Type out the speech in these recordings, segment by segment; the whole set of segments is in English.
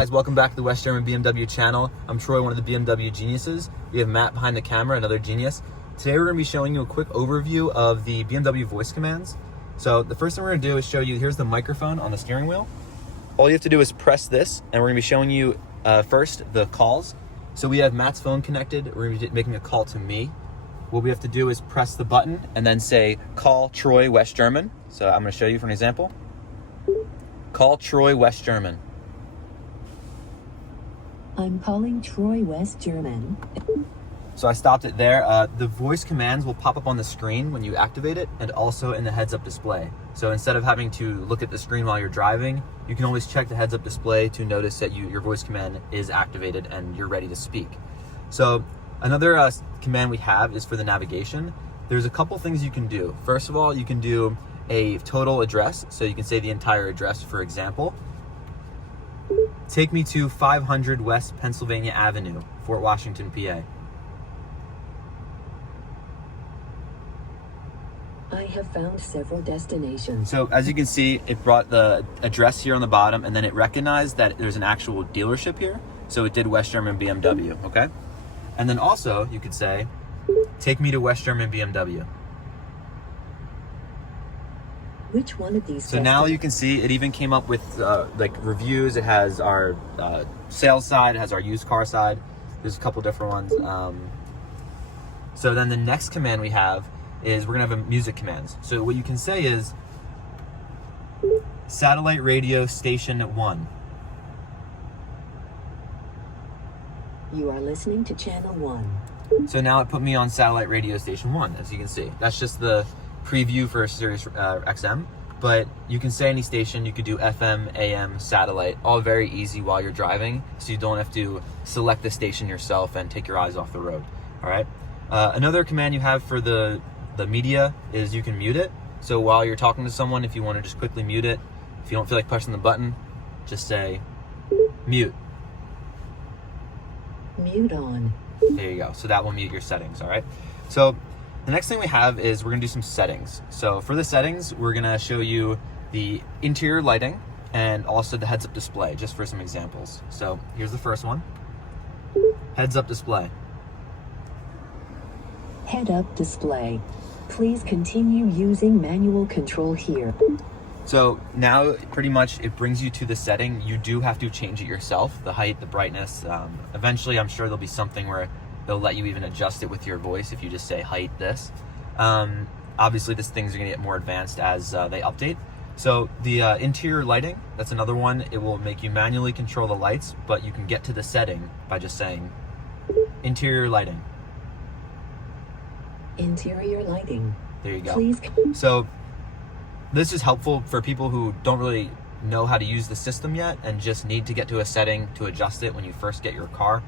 guys, welcome back to the West German BMW channel. I'm Troy, one of the BMW Geniuses. We have Matt behind the camera, another genius. Today we're going to be showing you a quick overview of the BMW Voice Commands. So the first thing we're going to do is show you, here's the microphone on the steering wheel. All you have to do is press this, and we're going to be showing you first the calls. So we have Matt's phone connected. We're going to be making a call to me. What we have to do is press the button and then say, call Troy West German. So I'm going to show you for an example. Call Troy West German. I'm calling Troy West German. So I stopped it there. The voice commands will pop up on the screen when you activate it, and also in the heads-up display. So instead of having to look at the screen while you're driving, you can always check the heads-up display to notice that your voice command is activated and you're ready to speak. So another command we have is for the navigation. There's a couple things you can do. First of all, you can do a total address. So you can say the entire address, for example. Take me to 500 West Pennsylvania Avenue, Fort Washington, PA. I have found several destinations. So as you can see, it brought the address here on the bottom, and then it recognized that there's an actual dealership here. So it did West German BMW, okay? And then also you could say, take me to West German BMW. Which one of these? So now you can see it even came up with like reviews. It has our sales side, it has our used car side. There's a couple different ones. So then the next command we have is we're gonna have a music commands. So what you can say is satellite radio station 1. You are listening to channel 1. So now it put me on satellite radio station 1, as you can see. That's just the preview for Sirius XM, but you can say any station. You could do FM, AM, satellite, all very easy while you're driving, so you don't have to select the station yourself and take your eyes off the road. All right. Another command you have for the media is you can mute it. So while you're talking to someone, if you want to just quickly mute it, if you don't feel like pressing the button, just say mute. Mute on. There you go. So that will mute your settings. All right. So the next thing we have is we're gonna do some settings. So for the settings, we're gonna show you the interior lighting and also the heads-up display, just for some examples. So here's the first one. Heads-up display. Head-up display. Please continue using manual control here. So now pretty much it brings you to the setting. You do have to change it yourself, the height, the brightness. Eventually I'm sure there'll be something where they'll let you even adjust it with your voice if you just say height this. Obviously these things are gonna get more advanced as they update. So the interior lighting, that's another one. It will make you manually control the lights, but you can get to the setting by just saying interior lighting. Interior lighting. There you go. Please. So this is helpful for people who don't really know how to use the system yet and just need to get to a setting to adjust it when you first get your car.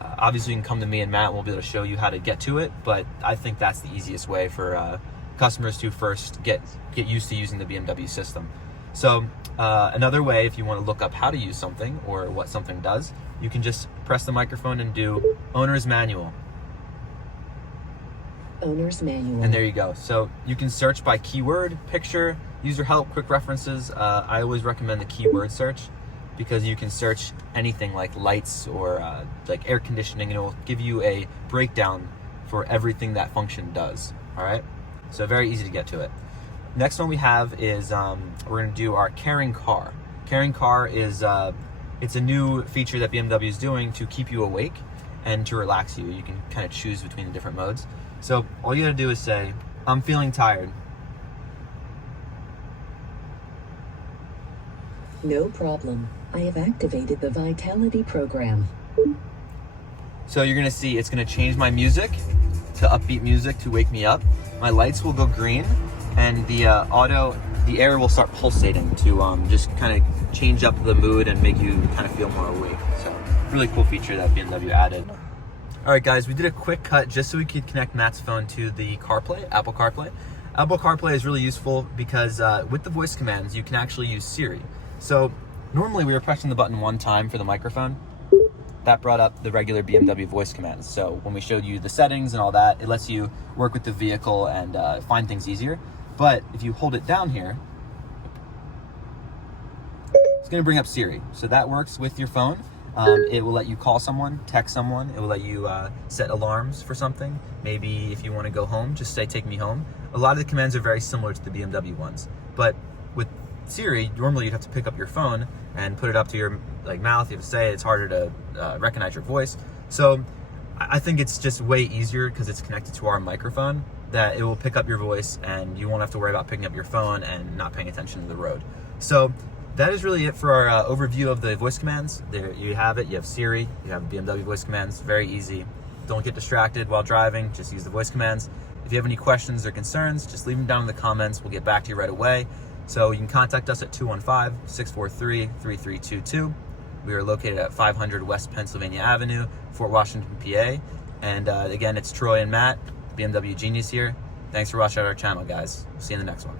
Obviously, you can come to me and Matt, and we'll be able to show you how to get to it, but I think that's the easiest way for customers to first get used to using the BMW system. So another way, if you want to look up how to use something or what something does, you can just press the microphone and do owner's manual. Owner's manual. And there you go. So you can search by keyword, picture, user help, quick references. I always recommend the keyword search because you can search anything like lights or like air conditioning, and it will give you a breakdown for everything that function does. All right. So very easy to get to it. Next one we have is we're going to do our caring car. Caring car is it's a new feature that BMW is doing to keep you awake and to relax you. You can kind of choose between the different modes. So all you gotta do is say, I'm feeling tired. No problem. I have activated the Vitality program. So you're gonna see it's gonna change my music to upbeat music to wake me up. My lights will go green, and the air will start pulsating to just kind of change up the mood and make you kind of feel more awake. So really cool feature that BMW added. All right, guys, we did a quick cut just so we could connect Matt's phone to the CarPlay, Apple CarPlay. Apple CarPlay is really useful because with the voice commands, you can actually use Siri. So normally we were pressing the button one time for the microphone. That brought up the regular BMW voice commands. So when we showed you the settings and all that, it lets you work with the vehicle and find things easier. But if you hold it down here, it's going to bring up Siri. So that works with your phone. It will let you call someone, text someone. It will let you set alarms for something. Maybe if you want to go home, just say, take me home. A lot of the commands are very similar to the BMW ones. But with Siri, normally you'd have to pick up your phone and put it up to your mouth. You have to say it. It's harder to recognize your voice. So I think it's just way easier because it's connected to our microphone that it will pick up your voice and you won't have to worry about picking up your phone and not paying attention to the road. So that is really it for our overview of the voice commands. There you have it. You have Siri, you have BMW Voice Commands. Very easy. Don't get distracted while driving. Just use the voice commands. If you have any questions or concerns, just leave them down in the comments. We'll get back to you right away. So you can contact us at 215-643-3322. We are located at 500 West Pennsylvania Avenue, Fort Washington, PA. And again, it's Troy and Matt, BMW Genius here. Thanks for watching our channel, guys. See you in the next one.